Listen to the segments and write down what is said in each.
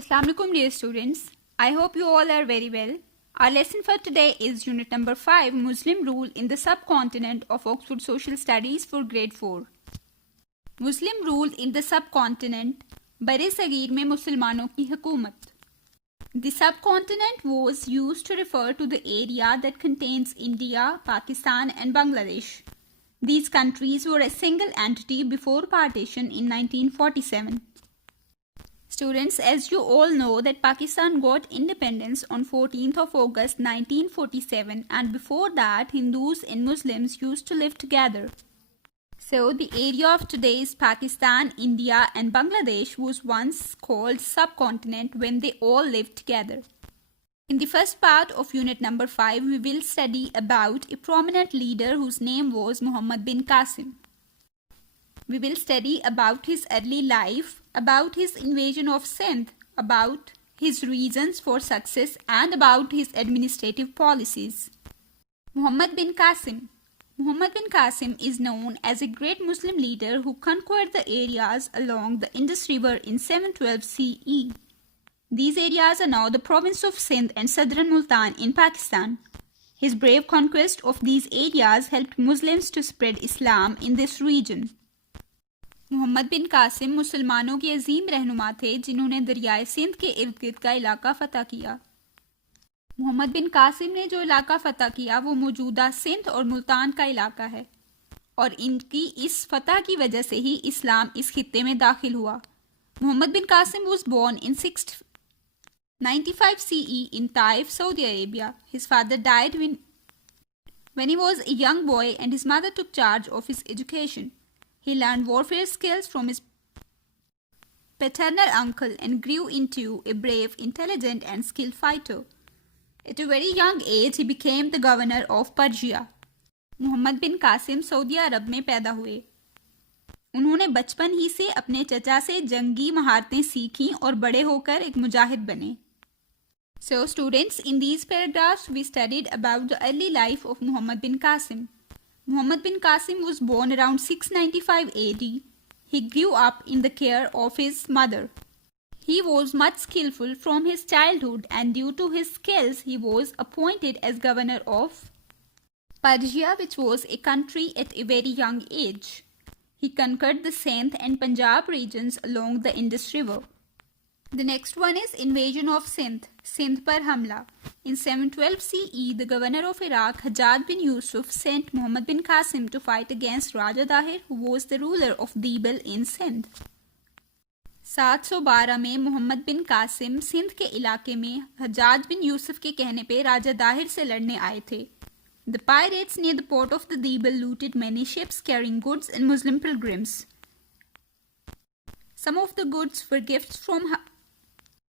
Assalamu alaikum dear students. I hope you all are very well. Our lesson for today is unit number 5, Muslim rule in the subcontinent of Oxford Social Studies for grade 4. Muslim rule in the subcontinent, बरे सगीर में मुसलमानों की हुकूमत. The subcontinent was used to refer to the area that contains India, Pakistan and Bangladesh. These countries were a single entity before partition in 1947. Students, as you all know that Pakistan got independence on 14th of August 1947 and before that Hindus and Muslims used to live together. So the area of today's Pakistan, India and Bangladesh was once called subcontinent when they all lived together. In the first part of unit number 5, we will study about a prominent leader whose name was Muhammad bin Qasim. We will study about his early life, about his invasion of Sindh, about his reasons for success and about his administrative policies. Muhammad bin Qasim. Muhammad bin Qasim is known as a great Muslim leader who conquered the areas along the Indus River in 712 CE. These areas are now the province of Sindh and southern Multan in Pakistan. His brave conquest of these areas helped Muslims to spread Islam in this region. Mohammad bin Qasim मुसलमानों के अजीम रहनुमा थे जिन्होंने दरियाए सिंध के इर्द गिर्द का इलाका फतह किया. मोहम्मद बिन कासिम ने जो इलाका फतह किया वो मौजूदा सिंध और मुल्तान का इलाका है और इनकी इस फतह की वजह से ही इस्लाम इस खित्ते में दाखिल हुआ. Mohammad bin Qasim was born in 695 CE in Taif, Saudi Arabia. His father died when he was a young boy and his mother took charge of his education. He learned warfare skills from his paternal uncle and grew into a brave, intelligent and skilled fighter. At a very young age, he became the governor of Persia. Muhammad bin Qasim सऊदी अरब में पैदा हुए. उन्होंने बचपन ही से अपने चचा से जंगी महारतें सीखीं और बड़े होकर एक मुजाहिद बने. So students, in these paragraphs we studied about the early life of Muhammad bin Qasim. Muhammad bin Qasim was born around 695 AD. He grew up in the care of his mother. He was much skillful from his childhood and due to his skills he was appointed as governor of Persia, which was a country at a very young age. He conquered the Sindh and Punjab regions along the Indus River. The next one is invasion of Sindh. Sindh par hamla. In 712 CE, the governor of Iraq, Hajjaj bin Yusuf, sent Muhammad bin Qasim to fight against Raja Dahir, who was the ruler of Debil in Sindh. 712 में Mohammad bin Qasim Sindh के इलाके में हजाज बिन यूसुफ के कहने पे राजा दाहिर से लड़ने आए थे. The pirates near the port of the Debil looted many ships carrying goods and Muslim pilgrims. Some of the goods were gifts from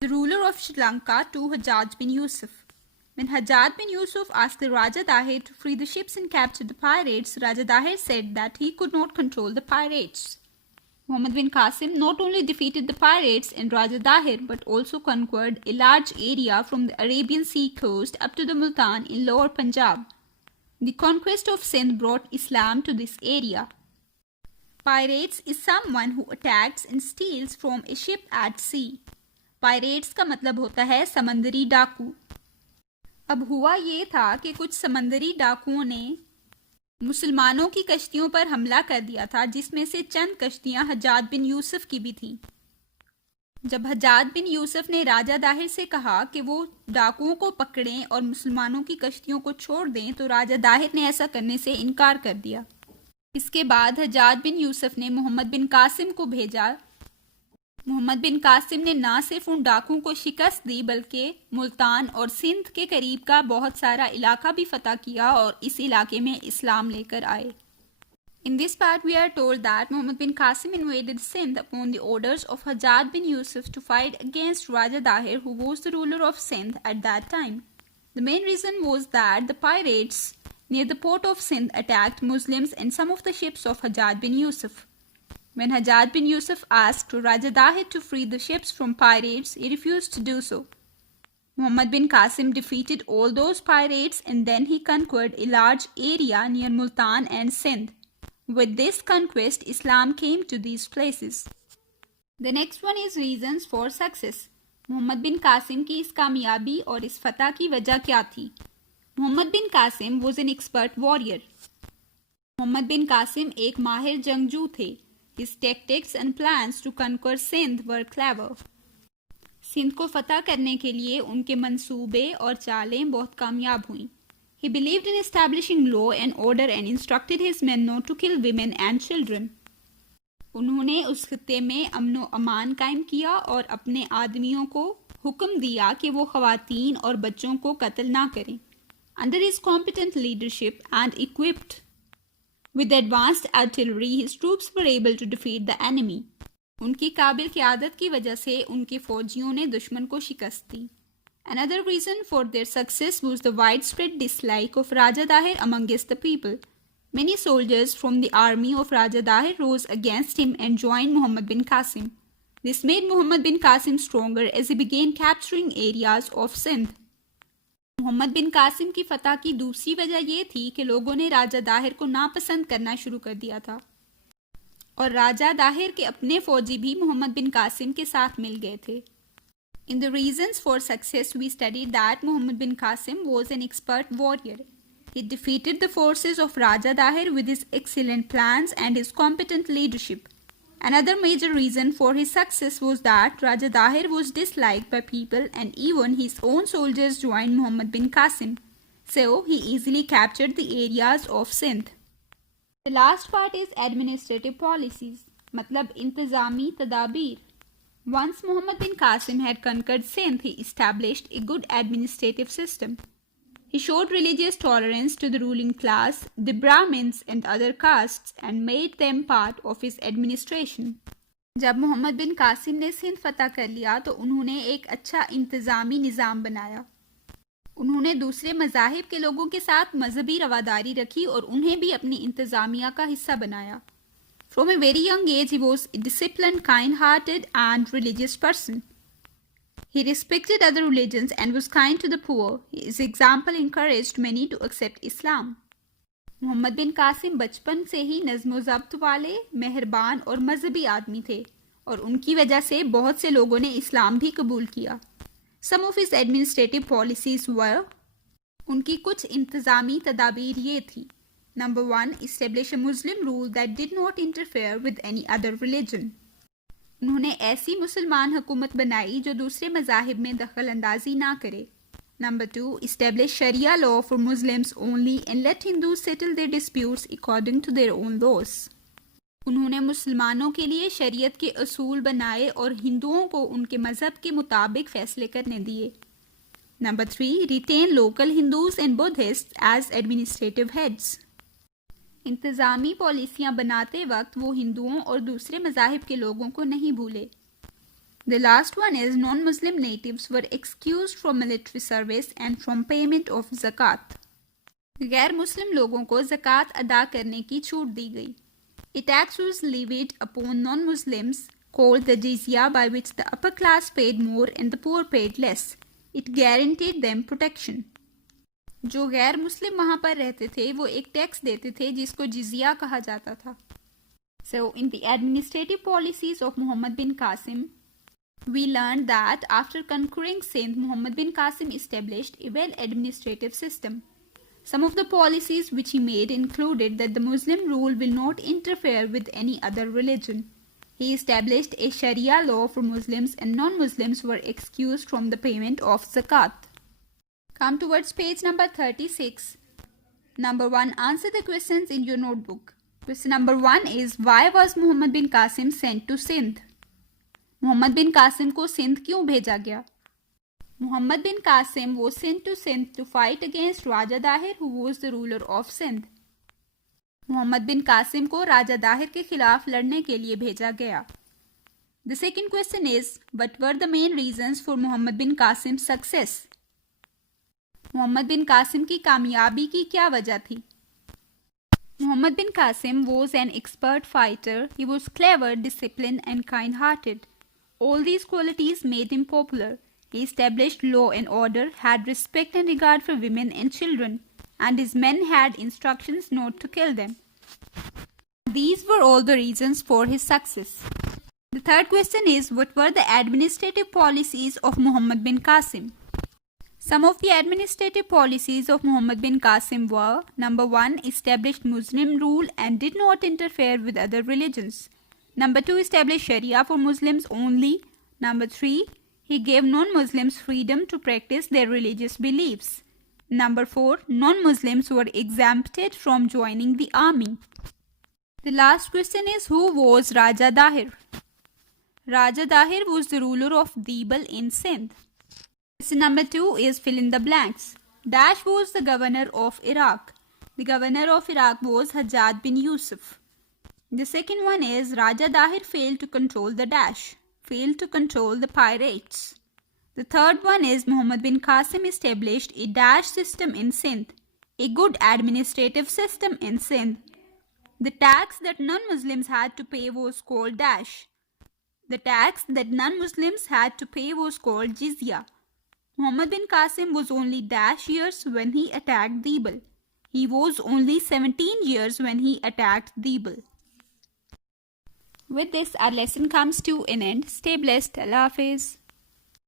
the ruler of Sri Lanka to Hajjaj bin Yusuf. When Hajjaj bin Yusuf asked the Raja Dahir to free the ships and capture the pirates, Raja Dahir said that he could not control the pirates. Muhammad bin Qasim not only defeated the pirates and Raja Dahir but also conquered a large area from the Arabian Sea coast up to the Multan in lower Punjab. The conquest of Sindh brought Islam to this area. Pirates is someone who attacks and steals from a ship at sea. Pirates का मतलब होता है समंदरी डाकू. अब हुआ ये था कि कुछ समंदरी डाकुओं ने मुसलमानों की कश्तियों पर हमला कर दिया था जिसमें से चंद कश्तियां हज्जाज बिन यूसुफ की भी थीं. जब हज्जाज बिन यूसुफ ने राजा दाहिर से कहा कि वो डाकुओं को पकड़ें और मुसलमानों की कश्तियों को छोड़ दें तो राजा दाहिर ने ऐसा करने से इनकार कर दिया. इसके बाद हज्जाज बिन यूसुफ ने मोहम्मद बिन कासिम को भेजा. मोहम्मद बिन कासिम ने ना सिर्फ उन डाकुओं को शिकस्त दी बल्कि मुल्तान और सिंध के करीब का बहुत सारा इलाका भी फतह किया और इस इलाके में इस्लाम लेकर आए. In this part we are told that Muhammad bin Qasim invaded Sindh upon the orders of Hajjaj bin Yusuf to fight against Raja Dahir, who was the ruler of Sindh at that time. The main reason was that the pirates near the port of Sindh attacked Muslims and some of the ships of Hajjaj bin Yusuf. When Hajjaj bin Yusuf asked Raja Dahir to free the ships from pirates, he refused to do so. Muhammad bin Qasim defeated all those pirates and then he conquered a large area near Multan and Sindh. With this conquest, Islam came to these places. The next one is reasons for success. Mohammad bin Qasim की इस कामयाबी और इस फतह की वजह क्या थी? Muhammad bin Qasim was an expert warrior. Muhammad bin Qasim एक माहिर जंगजू थे। His tactics and plans to conquer Sindh were clever. Sindh को फतह करने के लिए उनके मंसूबे और चालें बहुत कामयाब हुईं। He believed in establishing law and order and instructed his men not to kill women and children. उन्होंने उस खित्ते में अमनो अमान कायम किया और अपने आदमियों को हुक्म दिया कि वो खवातीन और बच्चों को कत्ल ना करें। Under his competent leadership and equipped with advanced artillery, his troops were able to defeat the enemy. उनकी काबिल क़यादत की वजह से उनके फौजियों ने दुश्मन को शिकस्त दी। Another reason for their success was the widespread dislike of Raja Dahir amongst the people. Many soldiers from the army of Raja Dahir rose against him and joined Muhammad bin Qasim. This made Muhammad bin Qasim stronger as he began capturing areas of Sindh. Mohammad bin Qasim की फतह की दूसरी वजह यह थी कि लोगों ने राजा दाहिर को नापसंद करना शुरू कर दिया था और राजा दाहिर के अपने फौजी भी मोहम्मद बिन कासिम के साथ मिल गए थे। In the reasons for success, we studied that Muhammad bin Qasim was an expert warrior. He defeated the forces of Raja Dahir with his excellent plans and his competent leadership. Another major reason for his success was that Raja Dahir was disliked by people and even his own soldiers joined Muhammad bin Qasim. So he easily captured the areas of Sindh. The last part is administrative policies, मतलब इंतज़ामी तदाबीर. Once Muhammad bin Qasim had conquered Sindh, he established a good administrative system. He showed religious tolerance to the ruling class, the Brahmins and other castes, and made them part of his administration. जब Mohammad bin Qasim ने सिंध फतह कर लिया तो उन्होंने एक अच्छा इंतज़ामी निज़ाम बनाया। उन्होंने दूसरे मज़ाहिब के लोगों के साथ मजहबी रवादारी रखी और उन्हें भी अपनी इंतज़ामिया का हिस्सा बनाया। From a very young age, he was a disciplined, kind-hearted and religious person. He respected other religions and was kind to the poor. His example encouraged many to accept Islam. Mohammad bin Qasim बचपन से ही नज़्म व ज़ब्त वाले, मेहरबान और मजहबी आदमी थे और उनकी वजह से बहुत से लोगों ने इस्लाम भी कबूल किया। Some of his administrative policies were, उनकी कुछ इंतज़ामी तदाबीर ये थी। Number 1, establish a Muslim rule that did not interfere with any other religion. उन्होंने ऐसी मुसलमान हुकूमत बनाई जो दूसरे मज़ाहिब में दखल अंदाजी ना करे। Number 2, establish Sharia law for Muslims only and let Hindus settle their disputes according to their own laws. उन्होंने मुसलमानों के लिए शरीयत के असूल बनाए और हिंदुओं को उनके मज़हब के मुताबिक फ़ैसले करने दिए। Number 3, retain local Hindus and Buddhists as administrative heads. इंतज़ामी पॉलिसियाँ बनाते वक्त वो हिंदुओं और दूसरे मज़ाहिब के लोगों को नहीं भूले। The last one is non-Muslim natives were excused from military service and from payment of zakat. गैर मुस्लिम लोगों को ज़कात अदा करने की छूट दी गई। A tax was levied upon non-Muslims called the jizya, by which the upper class paid more and the poor paid less. It guaranteed them protection. जो गैर मुस्लिम वहाँ पर रहते थे वो एक टैक्स देते थे जिसको जिजिया कहा जाता था। So in the administrative policies of Muhammad bin Qasim, we learned that after conquering Sindh, Muhammad bin Qasim established a well-administrative system. Some of the policies which he made included that the Muslim rule will not interfere with any other religion. He established a Sharia law for Muslims and non-Muslims were excused from the payment of zakat. Come towards page number 36. Number 1. Answer the questions in your notebook. Question number 1 is, why was Muhammad bin Qasim sent to Sindh? Mohammad bin Qasim को सिंध क्यों भेजा गया? Mohammad bin Qasim was sent to Sindh to fight against Raja Dahir, who was the ruler of Sindh. Mohammad bin Qasim को राजा दाहिर के खिलाफ लड़ने के लिए भेजा गया। The second question is, what were the main reasons for Muhammad bin Qasim's success? Mohammad bin Qasim की कामयाबी की क्या वजह थी? Muhammad bin Qasim was an expert fighter. He was clever, disciplined and kind-hearted. All these qualities made him popular. He established law and order, had respect and regard for women and children, and his men had instructions not to kill them. These were all the reasons for his success. The third question is, what were the administrative policies of Muhammad bin Qasim? Some of the administrative policies of Muhammad bin Qasim were: number 1, established Muslim rule and did not interfere with other religions. Number 2, established Sharia for Muslims only. Number 3, he gave non-Muslims freedom to practice their religious beliefs. Number 4, non-Muslims were exempted from joining the army. The last question is, who was Raja Dahir? Raja Dahir was the ruler of Dibal in Sindh. Question number 2 is, fill in the blanks. Dash was the governor of Iraq. The governor of Iraq was Hajjaj bin Yusuf. The second one is, Raja Dahir failed to control the dash. Failed to control the pirates. The third one is, Muhammad bin Qasim established a dash system in Sindh, a good administrative system in Sindh. The tax that non-Muslims had to pay was called dash. The tax that non-Muslims had to pay was called jizya. Muhammad bin Qasim was only dash years when he attacked Dibal. He was only 17 years when he attacked Dibal. With this, our lesson comes to an end. Stay blessed. Allah Hafiz.